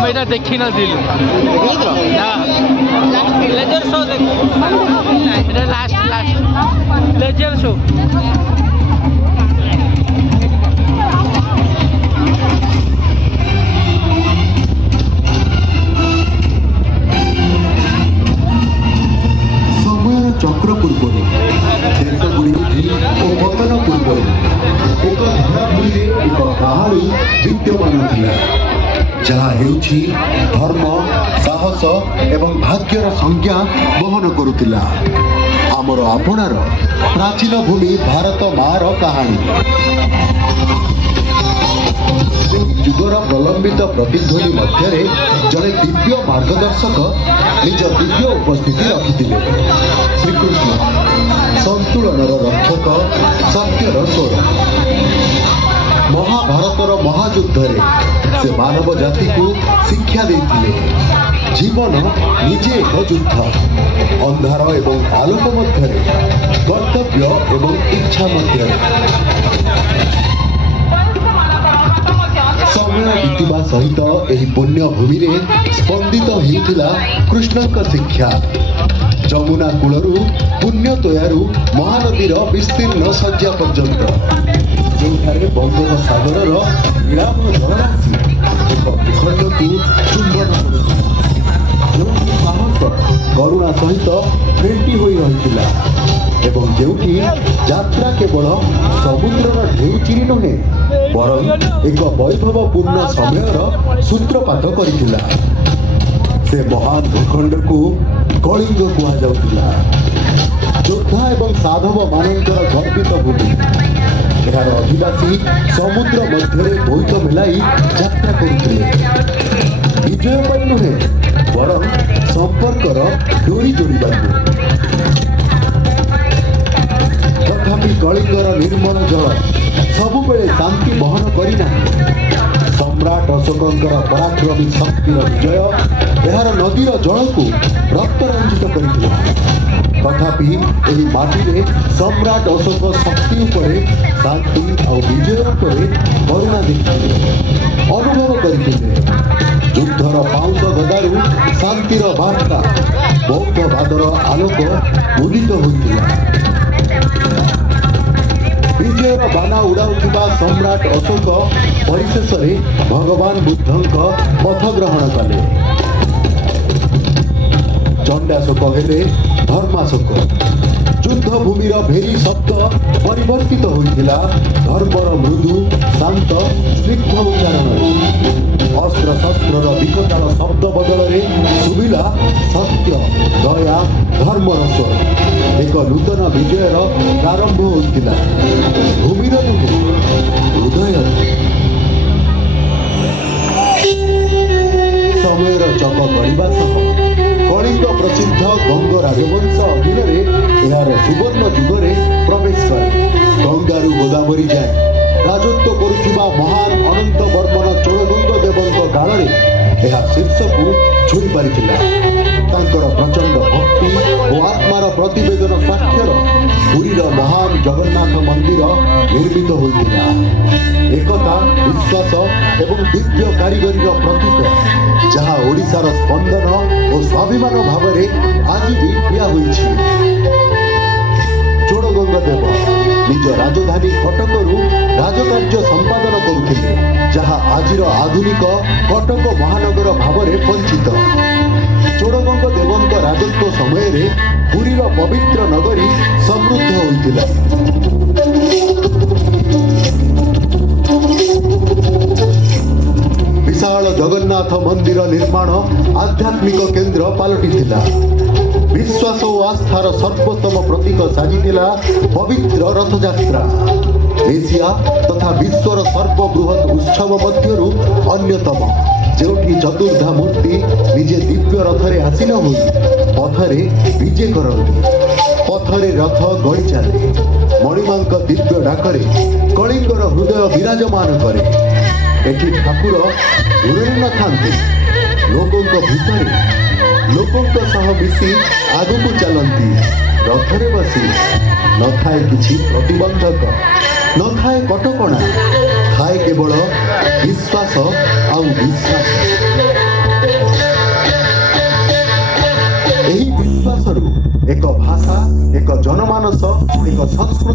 आम यहाँ देखी नथिलु ना लेजर शो देखो लास्ट लेजर शो चक्र पूर्व देशगुड़ी और पतन पूर्व एक धराधुरी एक कहानी विद्यमान था जहाँ हेउछि धर्म साहस एवं भाग्यर संज्ञा बहन करुतिला आमर आपणार प्राचीन भूमि भारत मार कहानी जुगर प्रलंबित प्रतिध्वनि मध्य जड़े दिव्य मार्गदर्शक निज दिव्य उपस्थिति रखिथिले श्रीकृष्ण संतुलनर रक्षक सत्यर स्वर महाभारतर महायुद्ध से मानव जाति को शिक्षा देथिले जीवन निजे एक युद्ध अंधार एवं आलोक मध्य कर्तव्य एवं इच्छा मध्य समय बीतवा सहित एही पुण्य भूमि रे स्पंदित होइथिला कृष्णक शिक्षा जमुना कूलरू पुण्य तोयारू महानदीर विस्तीर्ण शଯ୍या पर्यंत जोठारे बंगोपसागर विराम जलराशि एक भूखंड को चुंबन साहस करुणा सहित फेंटी होई रहिथिला एवं जेउठी यात्रा केवल समुद्रर ढेउ चिरी नुहे बरं एक वैभवपूर्ण समयर सूत्रपात करिथिला से महान भूखंड को कलिंग कुहा जाउथिला योद्धा एवं साधव मानकर गर्वित भूमि यार अधिवासी समुद्र मध्य बोईत मिलाई यात्रा करुथिले विजय पाई नुहे बरं संपर्कर डोरी जोड़िबाकू तथापि कलिंगर निर्मल जल सबुबले शांति बहन करना सम्राट अशोकंकर पराक्रमी शक्तिर विजय यार नदीर जल को रक्तरंजित करथिला तथापि एही माटी सम्राट अशोक शक्ति उपरे शांति और विजय उपरे करुणा देखिथिले अनुभव करथिले युद्धर पाउंस गदारू शांतिर वार्ता बौद्धवादर आलोक उदित होइथिला विजयर बाना उड़ाउथिबा सम्राट अशोक परिशेष भगवान बुद्धंक पथ ग्रहण कले चंडाशोक हेले धर्माशोक युद्ध भूमिर भेरी शब्द परिवर्तित होइथिला धर्मर मृदु शांत स्निग्ध उच्चारण अस्त्र शस्त्र विकटाल शब्द बदल सुविला सत्य दया धर्मर स्वर एक नूतन विजयर प्रारंभ होइथिला भूमिर हृदय समयर चक गढ़ा कलिंग प्रसिद्ध गंग राजवंश अधीन यार सुवर्ण जुगरे प्रवेश करे गंगारू गोदावरी जाए राजत्व करुवा महान अनंत वर्मन चोड़गंग देवंक काल शीर्ष को छुई पारिथिला प्रचंड भक्ति और आत्मार प्रतिवेदन स्वाक्षर पुरीर महान जगन्नाथ मंदिर निर्मित होइथिला एकता विश्वास एवं दिव्य कारीगरी प्रतीक जहाँ ओडिशार स्पंदन और स्वाभिमान भाव आज भी ठिया होइछि चोड़गंग देव निज राजधानी कटकरू राजकार्य संपादन करुथिले जहाँ आजिर आधुनिक कटक महानगर भाव परिचित चोड़गंग देवंक राजत्व समय पुरीर पवित्र नगरी समृद्ध होइथिला विशाल जगन्नाथ मंदिर निर्माण आध्यात्मिक केंद्र पलटिथिला विश्वास और आस्थार सर्वोत्तम प्रतीक साजिथिला पवित्र रथयात्रा एशिया तथा विश्वर सर्वबृहत उत्सव मध्यरु अन्यतम जोठी चतुर्धा मूर्ति निजे दिव्य रथरे आसीन होई पथरे विजे करती पथरे रथ गड़ी चले मणिमांक दिव्य डाकरे कलिंगर हृदय विराजमान करे एठी ठाकुर दूर न थांती लोकों भितरे लोकों सह मिसी आगु को चलती रथरे बसी न थाए किछि प्रतिबंधक न थाए कटकणा थाए केवल विश्वास आउ विश्वास।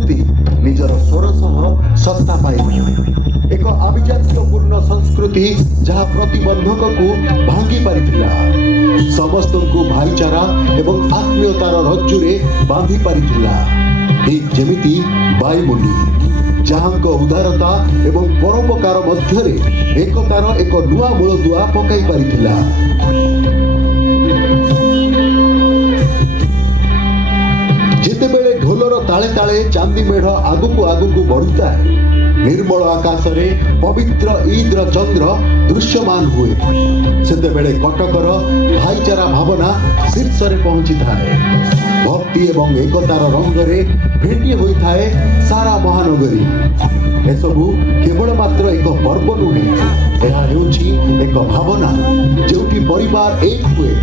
ଭକ୍ତି ନିଜର ସ୍ୱର ସହ ସତ୍ତା ପାଇଲା। ଏକ ଆଭିଜାତ୍ୟପୂର୍ଣ୍ଣ ସଂସ୍କୃତି ଯାହା ପ୍ରତିବନ୍ଧକକୁ ଭାଙ୍ଗି ପାରିଥିଲା, ସମସ୍ତଙ୍କୁ ଭାଇଚାରା ଏବଂ ଆତ୍ମୀୟତାର ରଜ୍ଜୁରେ ବାନ୍ଧି ପାରିଥିଲା। ଠିକ୍ ଯେମିତି ବାଇମୁଣ୍ଡି, ଯାହାଙ୍କ ଉଦାରତା ଏବଂ ପରୋପକାର ମଧ୍ୟରେ ଏକତାର ଏକ ନୂଆ ମୂଳଦୁଆ ପକାଇ ପାରିଥିଲା। ଯେତେବେଳେ ଢୋଲର ତାଳେ ତାଳେ ଚାନ୍ଦି ମେଢ଼ ଆଗକୁ ଆଗକୁ ବଢୁଥାଏ, ନିର୍ମଳ ଆକାଶରେ ପବିତ୍ର ଇଦ୍ର ଚନ୍ଦ୍ର ଦୃଶ୍ୟମାନ ହୁଏ, ସେତେବେଳେ କଟକର ଭାଇଚାରା ଭାବନା ଶୀର୍ଷରେ ପହଞ୍ଚିଥାଏ। ଭକ୍ତି ଏବଂ ଏକତାର ରଙ୍ଗରେ ଭେଟି ହୋଇଥାଏ ସାରା ମହାନଗରୀ। ଏସବୁ କେବଳ ମାତ୍ର ଏକ ପର୍ବ ନୁହେଁ, ଏହା ହେଉଛି ଏକ ଭାବନା ଯେଉଁଠି ପରିବାର ଏକ ହୁଏ,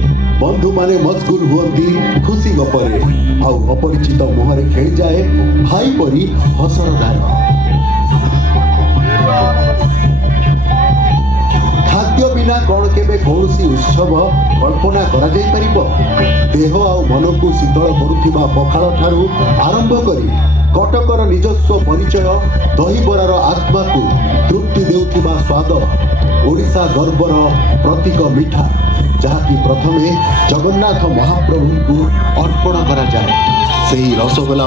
ବନ୍ଧୁମାନେ ମସଗୁଲ ହୁଅନ୍ତି ଖୁସି ଗପରେ, ଆଉ ଅପରିଚିତ ମୁହଁରେ ଖେଳିଯାଏ ଭାଇ ପରି ହସର ଧାର। ଖାଦ୍ୟ ବିନା କଣ କେବେ କୌଣସି ଉତ୍ସବ କଳ୍ପନା କରାଯାଇପାରିବ? ଦେହ ଆଉ ମନକୁ ଶୀତଳ କରୁଥିବା ପଖାଳ ଠାରୁ ଆରମ୍ଭ କରି କଟକର ନିଜସ୍ୱ ପରିଚୟ ଦହିବରାର ଆତ୍ମାକୁ ତୃପ୍ତି ଦେଉଥିବା ସ୍ୱାଦ, ଓଡ଼ିଶା ଗର୍ବର ପ୍ରତୀକ ମିଠା, ଯାହାକି ପ୍ରଥମେ ଜଗନ୍ନାଥ ମହାପ୍ରଭୁଙ୍କୁ ଅର୍ପଣ କରାଯାଏ, ସେହି ରସଗୋଲା